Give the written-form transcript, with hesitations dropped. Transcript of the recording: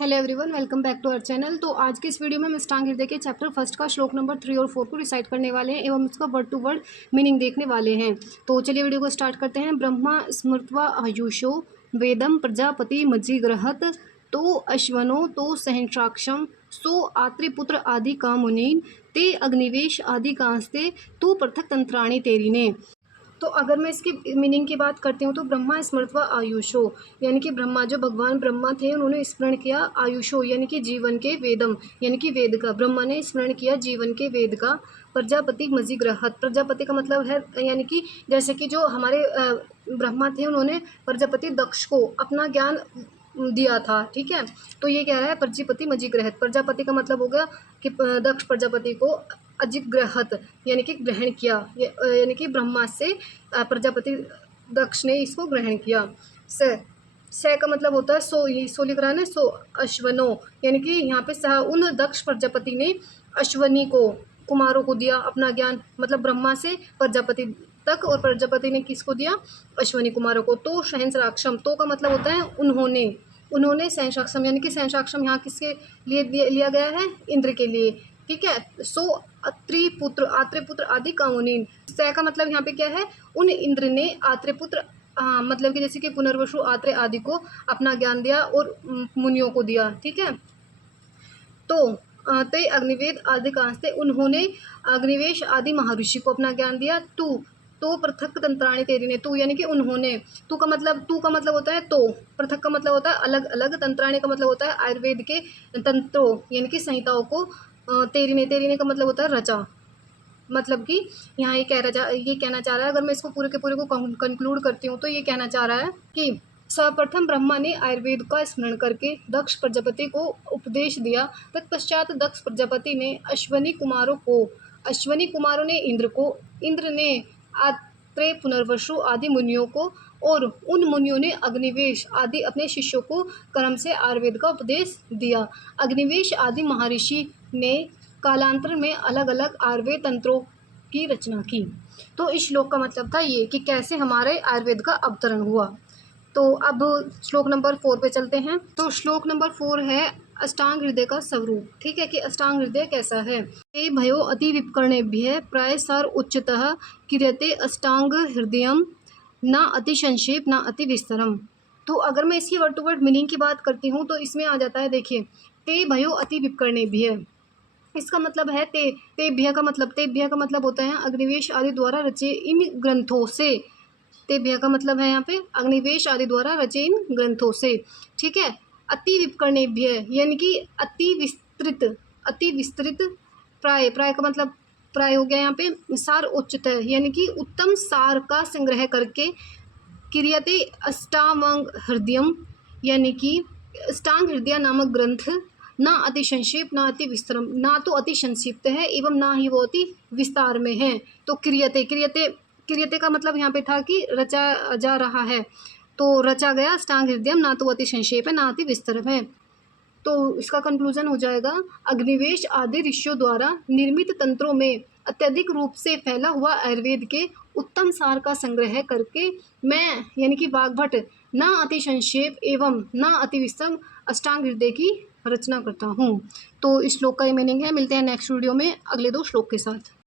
Hello everyone, welcome back to our channel. तो आज के इस वीडियो में हम अष्टांग हृदय के चैप्टर फर्स्ट का श्लोक नंबर 3 और 4 को रिसाइट करने वाले हैं एवं उसका वर्ड टू वर्ड मीनिंग देखने वाले हैं। तो चलिए वीडियो को स्टार्ट करते हैं। ब्रह्मा स्मृत्वा आयुषो वेदम प्रजापति मज्जिग्रहत तो अश्वनो तो सहस्राक्षम सो आत्रिपुत्र आदि का मुनीन ते अग्निवेश आदि कांस्ते तो पृथक तंत्राणी तेरीने। तो अगर मैं इसकी मीनिंग की बात करती हूँ तो ब्रह्मा स्मृत्वा आयुषो यानी कि ब्रह्मा, जो भगवान ब्रह्मा थे, उन्होंने स्मरण किया आयुषो यानी कि जीवन के, वेदम यानी कि वेद का। ब्रह्मा ने स्मरण किया जीवन के वेद का। प्रजापति मजिग्रहत, प्रजापति का मतलब है यानी कि जैसे कि जो हमारे ब्रह्मा थे, उन्होंने प्रजापति दक्ष को अपना ज्ञान दिया था। ठीक है, तो ये कह रहा है प्रजापति मजिग्रहत। प्रजापति का मतलब होगा कि दक्ष प्रजापति को अजिग्रहत यानी कि ग्रहण किया, यानी कि ब्रह्मा से प्रजापति दक्ष ने इसको ग्रहण किया। स का मतलब होता है सो, ये सो लिख रहा है ना, सो अश्वनो यानी कि यहाँ पे उन दक्ष प्रजापति ने अश्वनी को, कुमारों को दिया अपना ज्ञान, मतलब ब्रह्मा से प्रजापति तक, और प्रजापति ने किसको दिया? अश्वनी कुमारों को। तो सहस्राक्षम, तो का मतलब होता है उन्होंने, सहस्राक्षम यानी कि सहस्राक्षम यहाँ किसके लिए लिया गया है? इंद्र के लिए। ठीक है, सो आत्रेपुत्र आदि कामुनीन। स का मतलब यहाँ पे क्या है? उन इंद्र ने आत्रेपुत्र, मतलब कि जैसे कि पुनर्वसु आत्रे आदि को अपना ज्ञान दिया और मुनियों को दिया। ठीक है, तो ते अग्निवेद आदि कांस्ते, उन्होंने अग्निवेश आदि महर्षि को अपना ज्ञान दिया। तो पृथक तंत्राणी तेरी ने, तू यानी कि उन्होंने, तू का मतलब होता है तो, पृथक का मतलब होता है अलग अलग, तंत्राणी का मतलब होता है आयुर्वेद के तंत्रों यानी कि संहिताओं को। तेरी ने का मतलब होता है रचा। मतलब कि यहाँ ये कहना चाह रहा है, अगर मैं इसको पूरे के पूरे को कंक्लूड करती हूँ तो ये कहना चाह रहा है कि सर्वप्रथम ब्रह्मा ने आयुर्वेद का स्मरण करके दक्ष प्रजापति को उपदेश दिया। तत्पश्चात दक्ष प्रजापति ने अश्वनी कुमारों ने इंद्र ने आत्रेय, पुनर्वसु आदि मुनियों को, और उन मुनियों ने अग्निवेश आदि अपने शिष्यों को क्रम से आयुर्वेद का उपदेश दिया। अग्निवेश आदि महर्षि ने कालांतर में अलग अलग आयुर्वेद तंत्रों की रचना की। तो इस श्लोक का मतलब था ये कि कैसे हमारे आयुर्वेद का अवतरण हुआ। तो अब श्लोक नंबर 4 पे चलते हैं। तो श्लोक नंबर 4 है अष्टांग हृदय का स्वरूप। ठीक है, कि अष्टांग हृदय कैसा है। ते भयो अति विपकर्णेभ्यः प्राय सार उच्चतः क्रियते अष्टांग हृदयम न अति संक्षेप न अति विस्तरम। तो अगर मैं इसकी वर्ड टू वर्ड मीनिंग की बात करती हूँ तो इसमें आ जाता है, देखिए, ते भयो अति विपकर्णेभ्यः, इसका मतलब है तेभ्य का मतलब होता है अग्निवेश आदि द्वारा रचे इन ग्रंथों से। तेभ्य का मतलब है यहाँ पे अग्निवेश आदि द्वारा रचे इन ग्रंथों से। ठीक है, अति विपकर्णेभ्य यानी कि अति विस्तृत। प्राय का मतलब प्राय हो गया यहाँ पे। सार उच्चतः यानी कि उत्तम सार का संग्रह करके। क्रियते अष्टांग हृदयम यानी कि अष्टांग हृदय नामक ग्रंथ ना अति संक्षेप ना अति विस्तरम, ना तो अति संक्षिप्त है एवं ना ही वो अति विस्तार में है। तो क्रियते का मतलब यहाँ पे था कि रचा जा रहा है, तो रचा गया अष्टांग हृदयम, ना तो अति संक्षेप है ना अति विस्तरम है। तो इसका कंक्लूजन हो जाएगा, अग्निवेश आदि ऋषियों द्वारा निर्मित तंत्रों में अत्यधिक रूप से फैला हुआ आयुर्वेद के उत्तम सार का संग्रह करके मैं यानी कि वाग्भट न अति संक्षेप एवं न अति विस्तृत अष्टांग हृदय की रचना करता हूँ। तो इस श्लोक का ये मीनिंग है। मिलते हैं नेक्स्ट वीडियो में अगले 2 श्लोक के साथ।